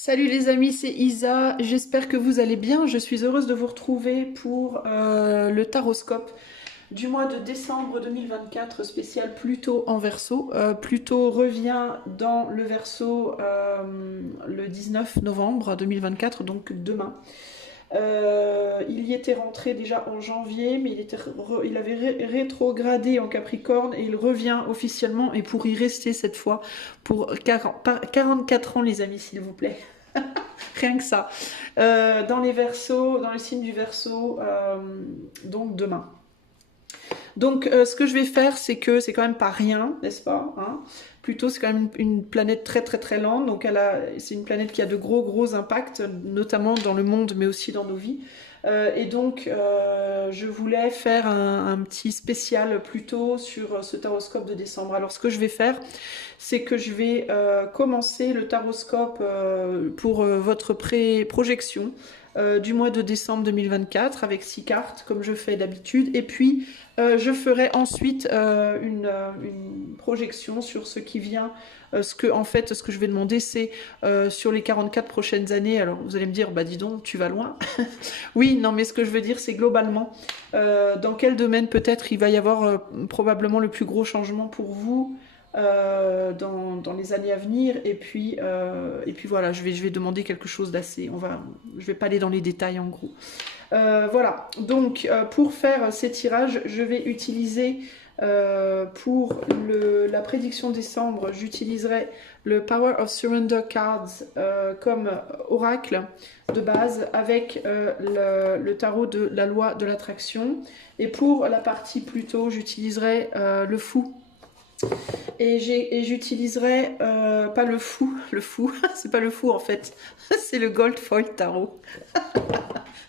Salut les amis, c'est Isa, j'espère que vous allez bien. Je suis heureuse de vous retrouver pour le taroscope du mois de décembre 2024, spécial Pluto en Verseau. Pluto revient dans le Verseau le 19 novembre 2024, donc demain. Il y était rentré déjà en janvier, mais il avait rétrogradé en Capricorne et il revient officiellement et pour y rester cette fois pour 44 ans les amis s'il vous plaît. Rien que ça. Dans les Verseaux, dans le signe du Verseau, donc demain. Donc, ce que je vais faire, c'est que c'est quand même pas rien, n'est-ce pas, hein. Plutôt, c'est quand même une planète très très très lente. Donc, c'est une planète qui a de gros impacts, notamment dans le monde, mais aussi dans nos vies. Et donc, je voulais faire un petit spécial plutôt sur ce taroscope de décembre. Alors, ce que je vais faire, c'est que je vais commencer le taroscope pour votre projection du mois de décembre 2024 avec 6 cartes, comme je fais d'habitude. Et puis, je ferai ensuite une projection sur ce qui vient. En fait, ce que je vais demander, c'est sur les 44 prochaines années. Alors, vous allez me dire, bah dis donc, tu vas loin. Oui, non, mais ce que je veux dire, c'est globalement, dans quel domaine peut-être il va y avoir probablement le plus gros changement pour vous dans les années à venir. Et puis voilà, je vais demander quelque chose d'assez. Je vais pas aller dans les détails en gros. Voilà, donc pour faire ces tirages, je vais utiliser pour la prédiction décembre, j'utiliserai le Power of Surrender Cards comme oracle de base avec le tarot de la loi de l'attraction. Et pour la partie Pluto, j'utiliserai le fou. Et j'utiliserai pas le fou, c'est pas le fou en fait, c'est le Gold Foil Tarot.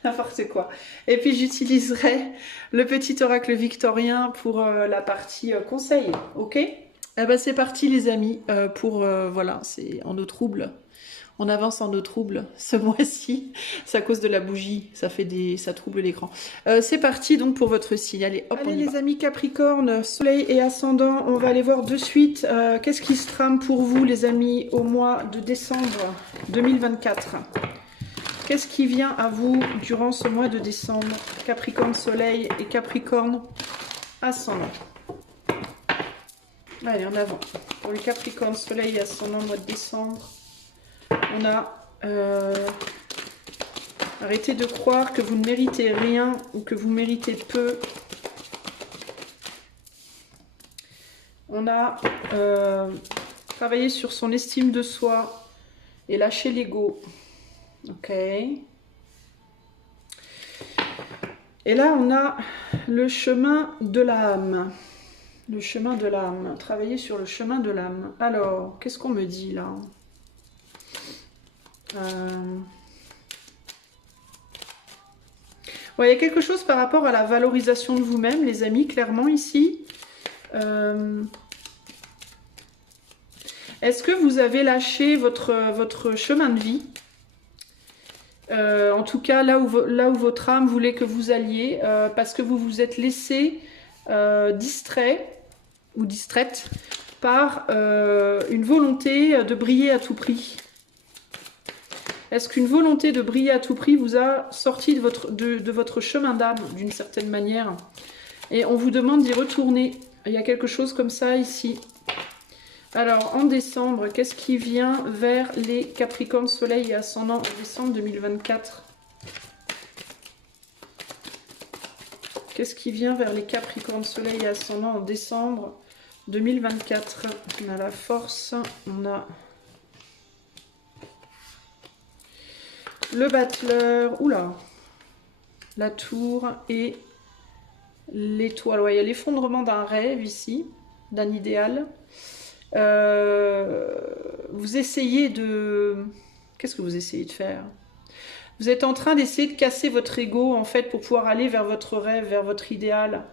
N'importe quoi. Et puis j'utiliserai le petit oracle victorien pour la partie conseil, ok? Eh ben c'est parti les amis, voilà, c'est en eau trouble. On avance en eau trouble ce mois-ci. C'est à cause de la bougie. Ça trouble l'écran. C'est parti donc pour votre signe. Allez, hop, on y va. Les amis Capricorne, Soleil et Ascendant, on va aller voir de suite. Qu'est-ce qui se trame pour vous, les amis, au mois de décembre 2024? Qu'est-ce qui vient à vous durant ce mois de décembre? Capricorne, Soleil et Capricorne, Ascendant. Allez, en avant. Pour le Capricorne, Soleil et Ascendant, mois de décembre. On a arrêtez de croire que vous ne méritez rien ou que vous méritez peu. On a travaillé sur son estime de soi et lâcher l'ego. Ok. Et là, on a le chemin de l'âme. Le chemin de l'âme. Travailler sur le chemin de l'âme. Alors, qu'est-ce qu'on me dit là ? Ouais, il y a quelque chose par rapport à la valorisation de vous-même, les amis, clairement ici. Est-ce que vous avez lâché votre chemin de vie? En tout cas, là où votre âme voulait que vous alliez, parce que vous vous êtes laissé distrait ou distraite par une volonté de briller à tout prix. Est-ce qu'une volonté de briller à tout prix vous a sorti de votre chemin d'âme, d'une certaine manière? Et on vous demande d'y retourner. Il y a quelque chose comme ça ici. Alors, en décembre, qu'est-ce qui vient vers les Capricornes, Soleil et Ascendant en décembre 2024? Qu'est-ce qui vient vers les Capricornes, Soleil et Ascendant en décembre 2024? On a la force, on a le battleur, oula, la tour et l'étoile. Ouais, il y a l'effondrement d'un rêve ici, d'un idéal. Vous essayez de... Qu'est-ce que vous essayez de faire? Vous êtes en train d'essayer de casser votre ego, en fait, pour pouvoir aller vers votre rêve, vers votre idéal.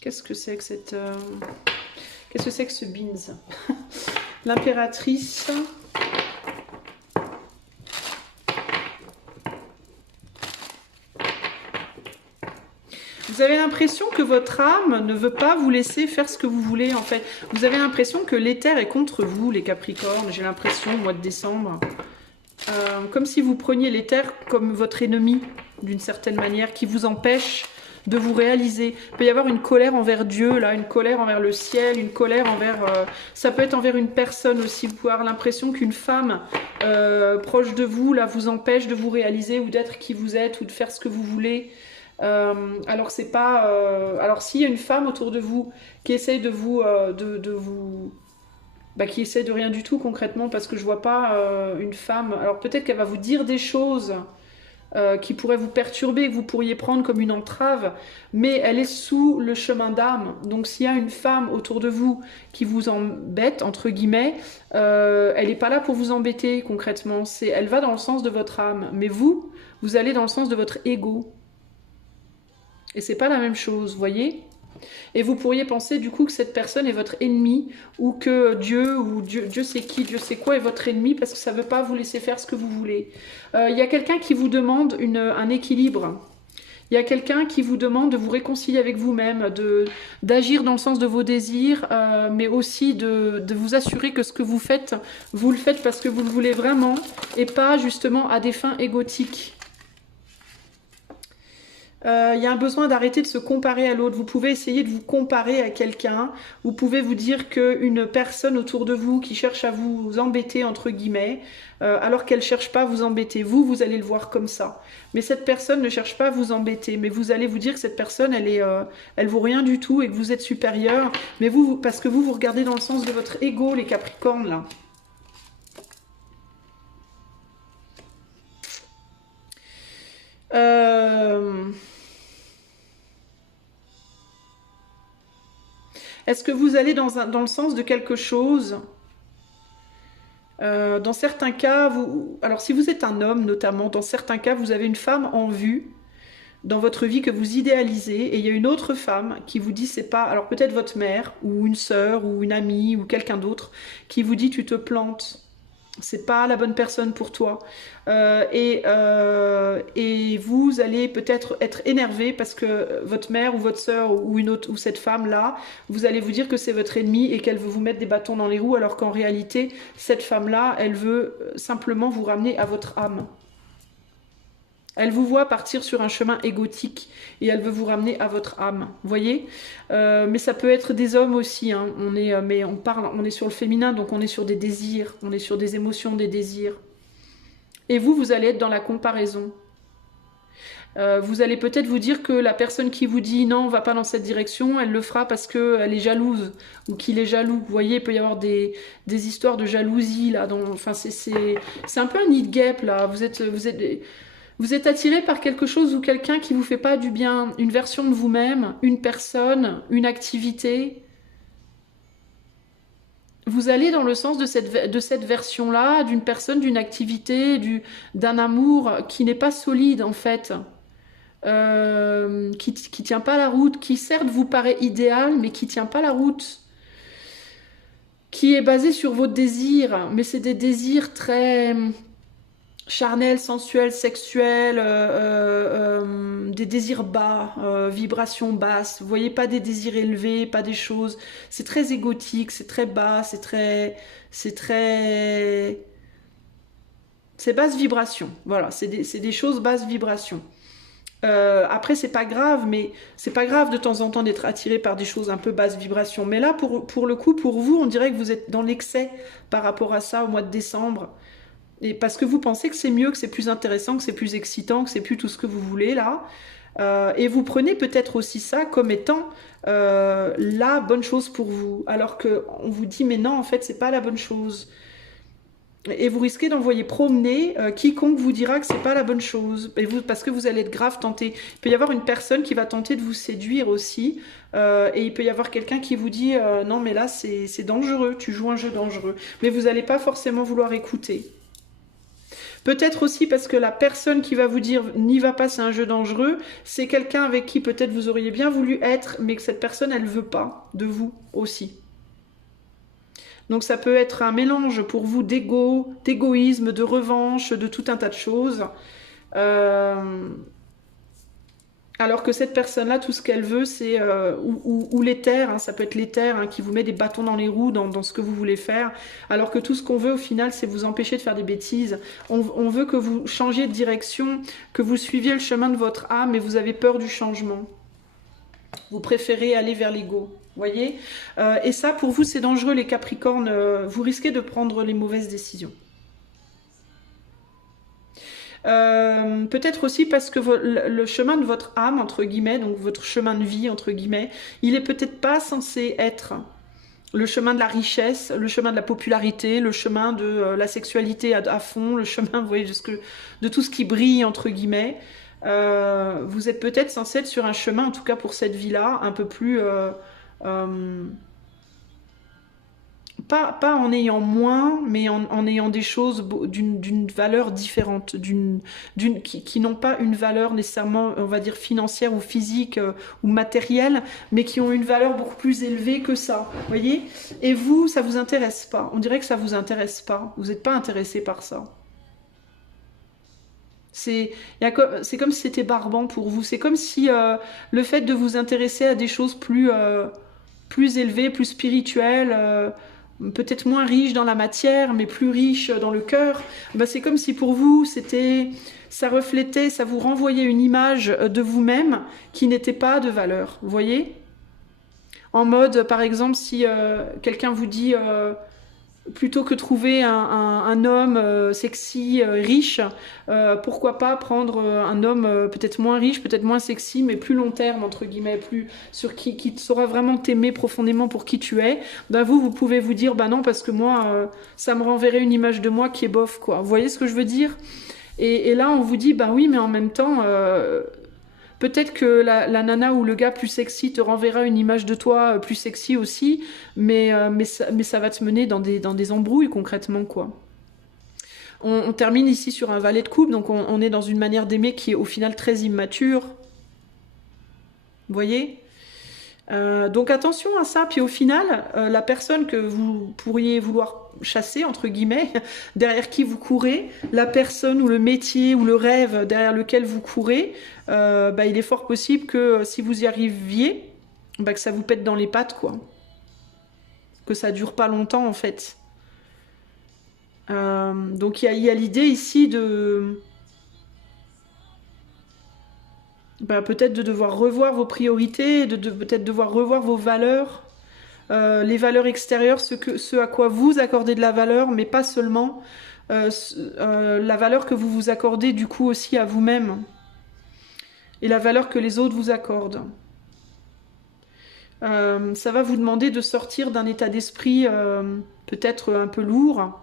Qu'est-ce que c'est que cette... Qu'est-ce que c'est que ce beans? L'impératrice. Vous avez l'impression que votre âme ne veut pas vous laisser faire ce que vous voulez, en fait. Vous avez l'impression que l'éther est contre vous, les Capricornes. J'ai l'impression, au mois de décembre. Comme si vous preniez l'éther comme votre ennemi, d'une certaine manière, qui vous empêche de vous réaliser. Il peut y avoir une colère envers Dieu, là, une colère envers le ciel, une colère envers... ça peut être envers une personne aussi. Vous pouvez avoir l'impression qu'une femme proche de vous, là, vous empêche de vous réaliser ou d'être qui vous êtes ou de faire ce que vous voulez. Alors c'est pas... alors s'il y a une femme autour de vous qui essaye de vous... qui essaie de rien du tout concrètement, parce que je vois pas une femme... Alors peut-être qu'elle va vous dire des choses qui pourraient vous perturber, que vous pourriez prendre comme une entrave, mais elle est sous le chemin d'âme. Donc s'il y a une femme autour de vous qui vous embête, entre guillemets, elle n'est pas là pour vous embêter concrètement. Elle va dans le sens de votre âme, mais vous allez dans le sens de votre ego. Et c'est pas la même chose, vous voyez ? Et vous pourriez penser du coup que cette personne est votre ennemi, ou que Dieu sait qui, Dieu sait quoi est votre ennemi, parce que ça ne veut pas vous laisser faire ce que vous voulez. Il y a quelqu'un qui vous demande un équilibre. Il y a quelqu'un qui vous demande de vous réconcilier avec vous-même, d'agir dans le sens de vos désirs, mais aussi de vous assurer que ce que vous le faites parce que vous le voulez vraiment, et pas justement à des fins égotiques. Il y a un besoin d'arrêter de se comparer à l'autre. Vous pouvez essayer de vous comparer à quelqu'un. Vous pouvez vous dire qu'une personne autour de vous qui cherche à vous embêter, entre guillemets, alors qu'elle ne cherche pas à vous embêter. Vous allez le voir comme ça. Mais cette personne ne cherche pas à vous embêter. Mais vous allez vous dire que cette personne, elle vaut rien du tout et que vous êtes supérieur. Mais parce que vous regardez dans le sens de votre ego, les Capricornes, là. Est-ce que vous allez dans le sens de quelque chose? Dans certains cas, alors si vous êtes un homme notamment, dans certains cas, vous avez une femme en vue dans votre vie que vous idéalisez, et il y a une autre femme qui vous dit, c'est pas, alors peut-être votre mère, ou une sœur, ou une amie, ou quelqu'un d'autre, qui vous dit, tu te plantes. C'est pas la bonne personne pour toi. Et vous allez peut-être être énervé parce que votre mère ou votre sœur ou cette femme-là, vous allez vous dire que c'est votre ennemi et qu'elle veut vous mettre des bâtons dans les roues, alors qu'en réalité, cette femme-là, elle veut simplement vous ramener à votre âme. Elle vous voit partir sur un chemin égotique et elle veut vous ramener à votre âme. Vous voyez, mais ça peut être des hommes aussi. Hein. On est sur le féminin, donc on est sur des désirs, on est sur des émotions, des désirs. Et vous allez être dans la comparaison. Vous allez peut-être vous dire que la personne qui vous dit non, on va pas dans cette direction, elle le fera parce qu'elle est jalouse ou qu'il est jaloux. Vous voyez, il peut y avoir des histoires de jalousie là. Enfin, c'est un peu un nid de guêpe là. Vous êtes attiré par quelque chose ou quelqu'un qui vous fait pas du bien, une version de vous-même, une personne, une activité. Vous allez dans le sens de cette version-là, d'une personne, d'une activité, d'un amour qui n'est pas solide en fait, qui tient pas la route, qui certes vous paraît idéal, mais qui tient pas la route, qui est basé sur vos désirs, mais c'est des désirs très... charnel, sensuel, sexuel, des désirs bas, vibrations basses. Vous voyez, pas des désirs élevés, pas des choses... C'est très égotique, c'est très bas, c'est basse vibration. Voilà, c'est des choses basse vibration. Après, c'est pas grave, mais c'est pas grave de temps en temps d'être attiré par des choses un peu basse vibration. Mais là, pour le coup, pour vous, on dirait que vous êtes dans l'excès par rapport à ça au mois de décembre. Et parce que vous pensez que c'est mieux, que c'est plus intéressant, que c'est plus excitant, que c'est plus tout ce que vous voulez là. Et vous prenez peut-être aussi ça comme étant la bonne chose pour vous. Alors qu'on vous dit, mais non, en fait, c'est pas la bonne chose. Et vous risquez d'envoyer promener quiconque vous dira que c'est pas la bonne chose. Parce que vous allez être grave tenté. Il peut y avoir une personne qui va tenter de vous séduire aussi. Et il peut y avoir quelqu'un qui vous dit, non, mais là, c'est dangereux, tu joues un jeu dangereux. Mais vous n'allez pas forcément vouloir écouter. Peut-être aussi parce que la personne qui va vous dire « n'y va pas, c'est un jeu dangereux », c'est quelqu'un avec qui peut-être vous auriez bien voulu être, mais que cette personne, elle ne veut pas de vous aussi. Donc ça peut être un mélange pour vous d'égoïsme, de revanche, de tout un tas de choses. Alors que cette personne-là, tout ce qu'elle veut, c'est ou l'éther, hein, ça peut être l'éther hein, qui vous met des bâtons dans les roues dans ce que vous voulez faire. Alors que tout ce qu'on veut au final, c'est vous empêcher de faire des bêtises. On veut que vous changiez de direction, que vous suiviez le chemin de votre âme, et vous avez peur du changement. Vous préférez aller vers l'ego. Voyez, et ça, pour vous, c'est dangereux, les Capricornes. Vous risquez de prendre les mauvaises décisions. Peut-être aussi parce que le chemin de votre âme, entre guillemets, donc votre chemin de vie, entre guillemets, il est peut-être pas censé être le chemin de la richesse, le chemin de la popularité, le chemin de la sexualité à fond, le chemin, vous voyez, de tout ce qui brille, entre guillemets. Vous êtes peut-être censé être sur un chemin, en tout cas pour cette vie-là, un peu plus... pas en ayant moins, mais en ayant des choses d'une valeur différente, qui n'ont pas une valeur nécessairement, on va dire, financière ou physique ou matérielle, mais qui ont une valeur beaucoup plus élevée que ça, vous voyez. Et vous, ça vous intéresse pas. On dirait que ça vous intéresse pas. Vous n'êtes pas intéressé par ça. C'est comme si c'était barbant pour vous. C'est comme si le fait de vous intéresser à des choses plus élevées, plus spirituelles, peut-être moins riches dans la matière, mais plus riches dans le cœur, bah, c'est comme si pour vous, ça reflétait, ça vous renvoyait une image de vous-même qui n'était pas de valeur. Vous voyez? En mode, par exemple, si quelqu'un vous dit... plutôt que trouver un homme sexy, riche, pourquoi pas prendre un homme peut-être moins riche, peut-être moins sexy, mais plus long terme, entre guillemets, plus sur qui saura vraiment t'aimer profondément pour qui tu es. Ben vous pouvez vous dire, bah non, parce que moi, ça me renverrait une image de moi qui est bof, quoi. Vous voyez ce que je veux dire? Et là, on vous dit, bah oui, mais en même temps... peut-être que la nana ou le gars plus sexy te renverra une image de toi plus sexy aussi, mais ça va te mener dans des embrouilles concrètement, quoi. On termine ici sur un valet de coupe, donc on est dans une manière d'aimer qui est au final très immature. Vous voyez ? Donc attention à ça, puis au final, la personne que vous pourriez vouloir chasser, entre guillemets, derrière qui vous courez, la personne ou le métier ou le rêve derrière lequel vous courez, bah, il est fort possible que si vous y arriviez, bah, que ça vous pète dans les pattes, quoi. Que ça dure pas longtemps, en fait. Donc il y a l'idée ici de... bah, peut-être de devoir revoir vos priorités, peut-être devoir revoir vos valeurs, les valeurs extérieures, ce à quoi vous accordez de la valeur, mais pas seulement la valeur que vous vous accordez du coup aussi à vous-même, et la valeur que les autres vous accordent. Ça va vous demander de sortir d'un état d'esprit peut-être un peu lourd,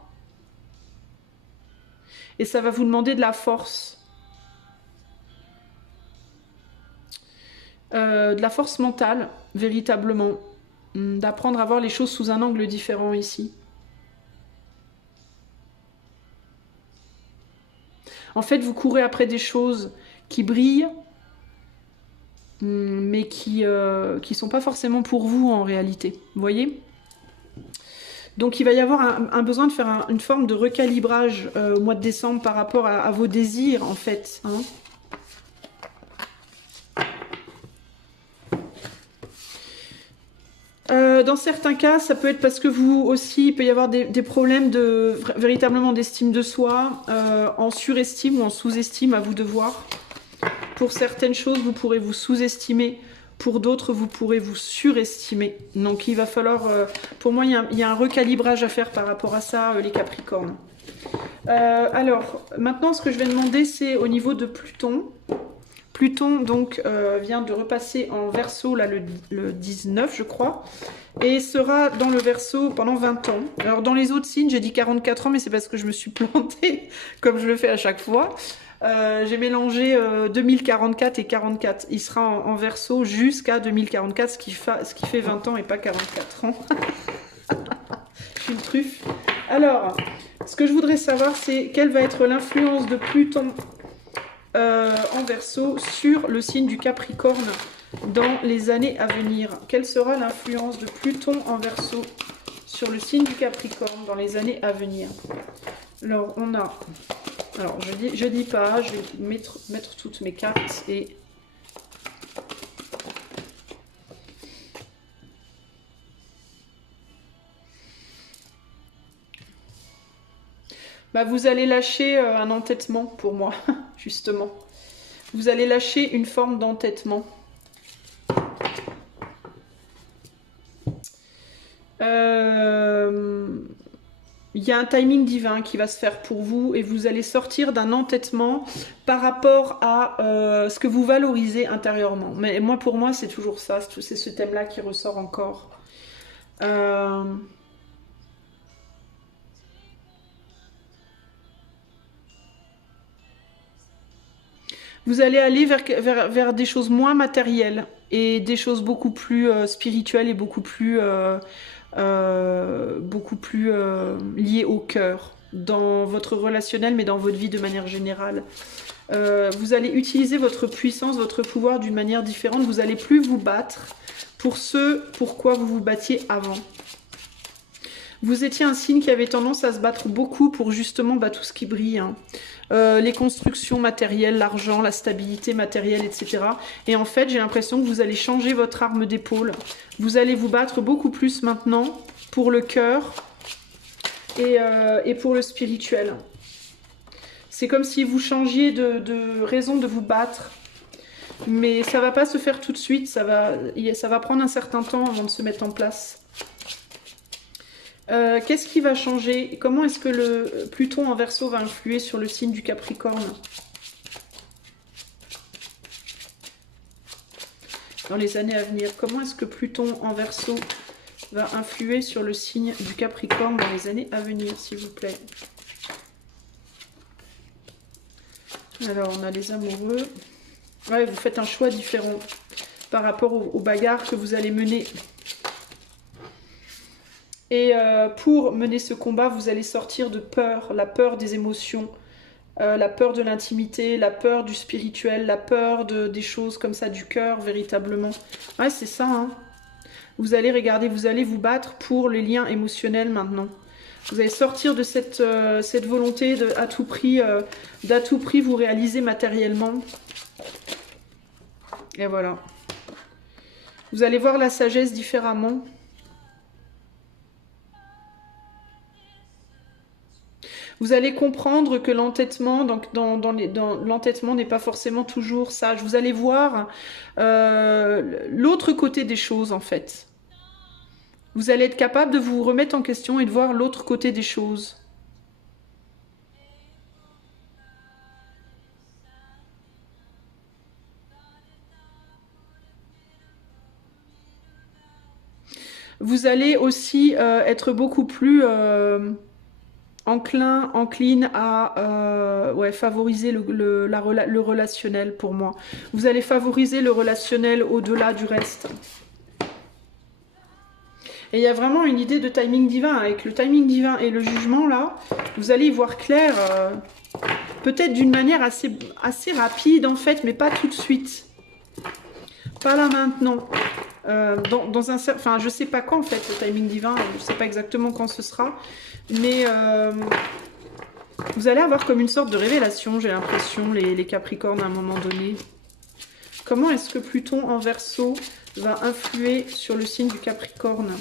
et ça va vous demander de la force. De la force mentale, véritablement. D'apprendre à voir les choses sous un angle différent ici. En fait, vous courez après des choses qui brillent, mais qui sont pas forcément pour vous en réalité. Vous voyez ? Donc il va y avoir un besoin de faire une forme de recalibrage au mois de décembre par rapport à vos désirs, en fait. Hein. Dans certains cas, ça peut être parce que vous aussi, il peut y avoir des problèmes véritablement d'estime de soi, en surestime ou en sous-estime, à vous de voir. Pour certaines choses, vous pourrez vous sous-estimer. Pour d'autres, vous pourrez vous surestimer. Donc il va falloir, pour moi, il y a un recalibrage à faire par rapport à ça, les Capricornes. Alors, maintenant, ce que je vais demander, c'est au niveau de Pluton. Pluton, donc, vient de repasser en Verseau, là, le 19, je crois, et sera dans le Verseau pendant 20 ans. Alors, dans les autres signes, j'ai dit 44 ans, mais c'est parce que je me suis plantée, comme je le fais à chaque fois. J'ai mélangé 2044 et 44. Il sera en Verseau jusqu'à 2044, ce qui fait 20 ans et pas 44 ans. Je suis une truffe. Alors, ce que je voudrais savoir, c'est quelle va être l'influence de Pluton en Verseau sur le signe du Capricorne dans les années à venir. Quelle sera l'influence de Pluton en Verseau sur le signe du Capricorne dans les années à venir? Alors, on a... Alors, je dis pas, je vais mettre toutes mes cartes et Bah, vous allez lâcher un entêtement pour moi, justement. Vous allez lâcher une forme d'entêtement. Il y a un timing divin qui va se faire pour vous et vous allez sortir d'un entêtement par rapport à ce que vous valorisez intérieurement. Mais moi, pour moi, c'est toujours ça, c'est ce thème-là qui ressort encore. Vous allez aller vers des choses moins matérielles et des choses beaucoup plus spirituelles et beaucoup plus liées au cœur dans votre relationnel, mais dans votre vie de manière générale. Vous allez utiliser votre puissance, votre pouvoir d'une manière différente. Vous n'allez plus vous battre pour ce pourquoi vous vous battiez avant. Vous étiez un signe qui avait tendance à se battre beaucoup pour justement tout ce qui brille. Hein. Les constructions matérielles, l'argent, la stabilité matérielle, etc. Et en fait, j'ai l'impression que vous allez changer votre arme d'épaule. Vous allez vous battre beaucoup plus maintenant pour le cœur et pour le spirituel. C'est comme si vous changiez de raison de vous battre. Mais ça ne va pas se faire tout de suite. Ça va prendre un certain temps avant de se mettre en place. Qu'est-ce qui va changer? Comment est-ce que le Pluton en Verseau va influer sur le signe du Capricorne dans les années à venir? Comment est-ce que Pluton en Verseau va influer sur le signe du Capricorne dans les années à venir, s'il vous plaît? Alors, on a les amoureux. Ouais, vous faites un choix différent par rapport aux bagarres que vous allez mener. Et pour mener ce combat, vous allez sortir de peur, la peur des émotions, la peur de l'intimité, la peur du spirituel, la peur des choses comme ça, du cœur, véritablement. Ouais, c'est ça, hein. Vous allez regarder, vous allez vous battre pour les liens émotionnels maintenant. Vous allez sortir de cette volonté d'à tout prix vous réaliser matériellement. Et voilà. Vous allez voir la sagesse différemment. Vous allez comprendre que l'entêtement, l'entêtement n'est pas forcément toujours sage. Vous allez voir l'autre côté des choses, en fait. Vous allez être capable de vous remettre en question et de voir l'autre côté des choses. Vous allez aussi être beaucoup plus encline à favoriser le relationnel pour moi. Vous allez favoriser le relationnel au-delà du reste. Et il y a vraiment une idée de timing divin. Avec le timing divin et le jugement, là, vous allez y voir clair, peut-être d'une manière assez rapide, en fait, mais pas tout de suite. Pas là maintenant. Enfin, je sais pas quand, en fait, le timing divin. Je sais pas exactement quand ce sera. Mais vous allez avoir comme une sorte de révélation, j'ai l'impression, les Capricornes, à un moment donné. Comment est-ce que Pluton en Verseau va influer sur le signe du Capricorne ?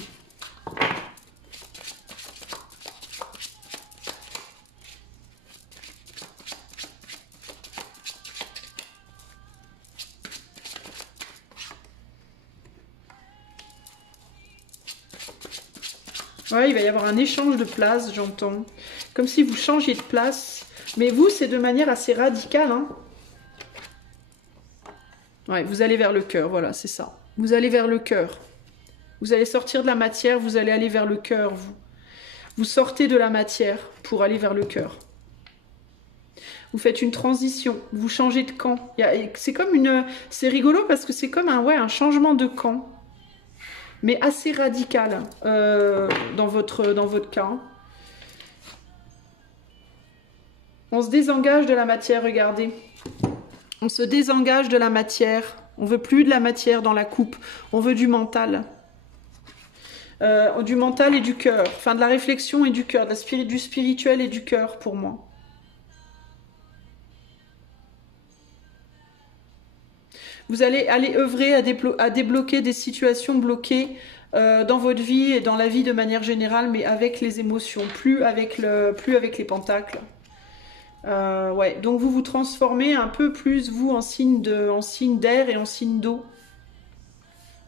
Ouais, il va y avoir un échange de place, j'entends. Comme si vous changiez de place. Mais vous, c'est de manière assez radicale, hein. Ouais, vous allez vers le cœur, voilà, c'est ça. Vous allez vers le cœur. Vous allez sortir de la matière, vous allez aller vers le cœur, vous. Vous sortez de la matière pour aller vers le cœur. Vous faites une transition, vous changez de camp. C'est comme c'est rigolo parce que c'est comme un changement de camp. Mais assez radical dans votre cas. On se désengage de la matière, regardez. On se désengage de la matière. On veut plus de la matière dans la coupe. On veut du mental. Du mental et du cœur. Enfin, de la réflexion et du cœur. Du spirituel et du cœur, pour moi. Vous allez aller œuvrer à débloquer des situations bloquées dans votre vie et dans la vie de manière générale, mais avec les émotions, plus avec les pentacles. Ouais, donc vous vous transformez un peu plus, vous, en signe d'air et en signe d'eau,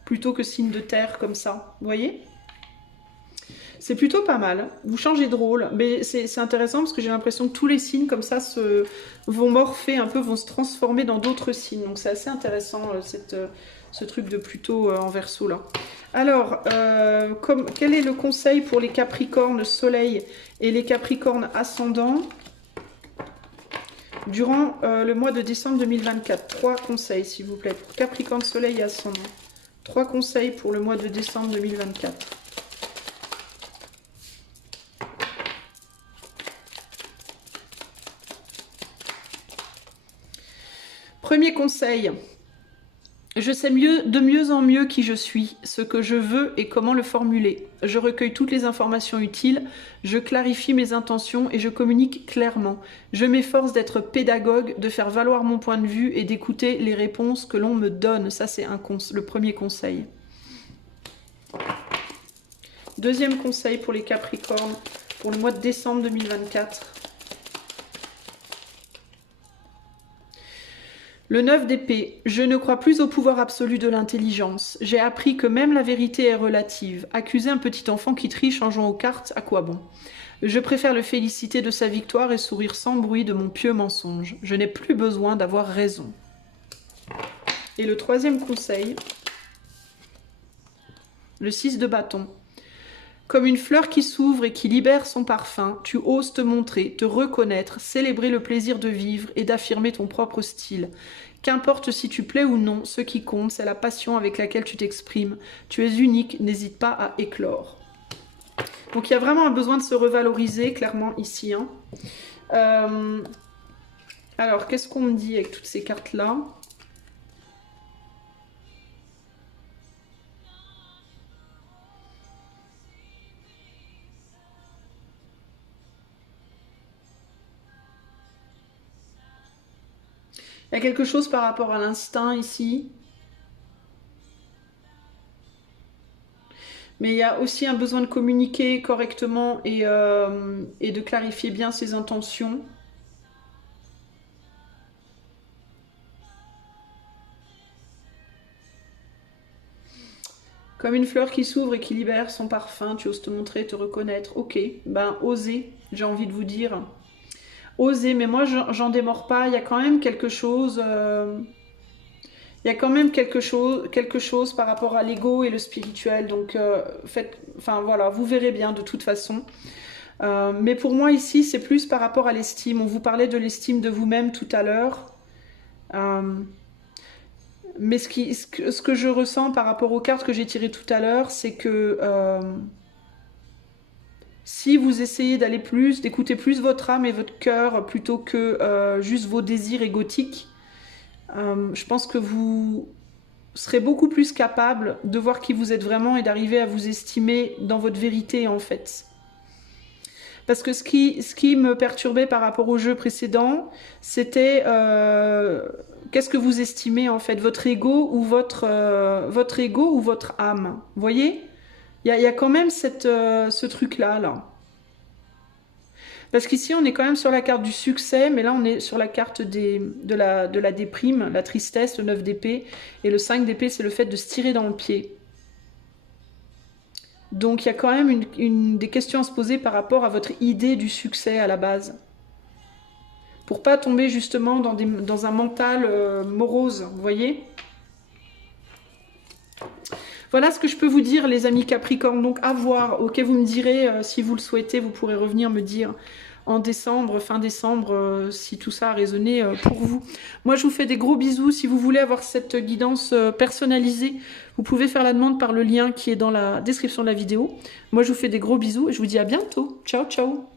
plutôt que signe de terre, comme ça, vous voyez? C'est plutôt pas mal, vous changez de rôle, mais c'est intéressant parce que j'ai l'impression que tous les signes comme ça vont morpher un peu, vont se transformer dans d'autres signes, donc c'est assez intéressant ce truc de Pluton en Verseau là. Alors, quel est le conseil pour les Capricornes Soleil et les Capricornes Ascendant durant le mois de décembre 2024? 3 conseils s'il vous plaît, Capricorne Soleil et Ascendant. 3 conseils pour le mois de décembre 2024. Premier conseil, je sais de mieux en mieux qui je suis, ce que je veux et comment le formuler. Je recueille toutes les informations utiles, je clarifie mes intentions et je communique clairement. Je m'efforce d'être pédagogue, de faire valoir mon point de vue et d'écouter les réponses que l'on me donne. Ça, c'est le premier conseil. Deuxième conseil pour les Capricornes, pour le mois de décembre 2024. Le 9 d'épée, je ne crois plus au pouvoir absolu de l'intelligence. J'ai appris que même la vérité est relative. Accuser un petit enfant qui triche en jouant aux cartes, à quoi bon? Je préfère le féliciter de sa victoire et sourire sans bruit de mon pieux mensonge. Je n'ai plus besoin d'avoir raison. Et le troisième conseil, le 6 de bâton. Comme une fleur qui s'ouvre et qui libère son parfum, tu oses te montrer, te reconnaître, célébrer le plaisir de vivre et d'affirmer ton propre style. Qu'importe si tu plais ou non, ce qui compte, c'est la passion avec laquelle tu t'exprimes. Tu es unique, n'hésite pas à éclore. Donc il y a vraiment un besoin de se revaloriser, clairement, ici. Hein. Alors, qu'est-ce qu'on me dit avec toutes ces cartes-là ? Il y a quelque chose par rapport à l'instinct ici. Mais il y a aussi un besoin de communiquer correctement et de clarifier bien ses intentions. Comme une fleur qui s'ouvre et qui libère son parfum, tu oses te montrer, te reconnaître. Ok, ben osez, j'ai envie de vous dire. Oser, mais moi j'en démords pas, il y a quand même quelque chose, il y a quand même quelque chose par rapport à l'ego et le spirituel, donc enfin voilà, vous verrez bien de toute façon. Mais pour moi ici, c'est plus par rapport à l'estime, on vous parlait de l'estime de vous-même tout à l'heure, mais ce que je ressens par rapport aux cartes que j'ai tirées tout à l'heure, c'est que... si vous essayez d'aller plus, d'écouter plus votre âme et votre cœur plutôt que juste vos désirs égotiques, je pense que vous serez beaucoup plus capable de voir qui vous êtes vraiment et d'arriver à vous estimer dans votre vérité en fait. Parce que ce qui me perturbait par rapport au jeu précédent, c'était qu'est-ce que vous estimez en fait, votre ego ou votre âme. Vous voyez ? Il y a quand même ce truc-là, là. Parce qu'ici, on est quand même sur la carte du succès, mais là, on est sur la carte de la déprime, la tristesse, le 9 d'épée. Et le 5 d'épée, c'est le fait de se tirer dans le pied. Donc, il y a quand même des questions à se poser par rapport à votre idée du succès à la base. Pour pas tomber justement dans un mental morose, vous voyez ? Voilà ce que je peux vous dire, les amis Capricorne. Donc, à voir. Ok, vous me direz, si vous le souhaitez, vous pourrez revenir me dire en décembre, fin décembre, si tout ça a résonné pour vous. Moi, je vous fais des gros bisous. Si vous voulez avoir cette guidance personnalisée, vous pouvez faire la demande par le lien qui est dans la description de la vidéo. Moi, je vous fais des gros bisous et je vous dis à bientôt. Ciao, ciao.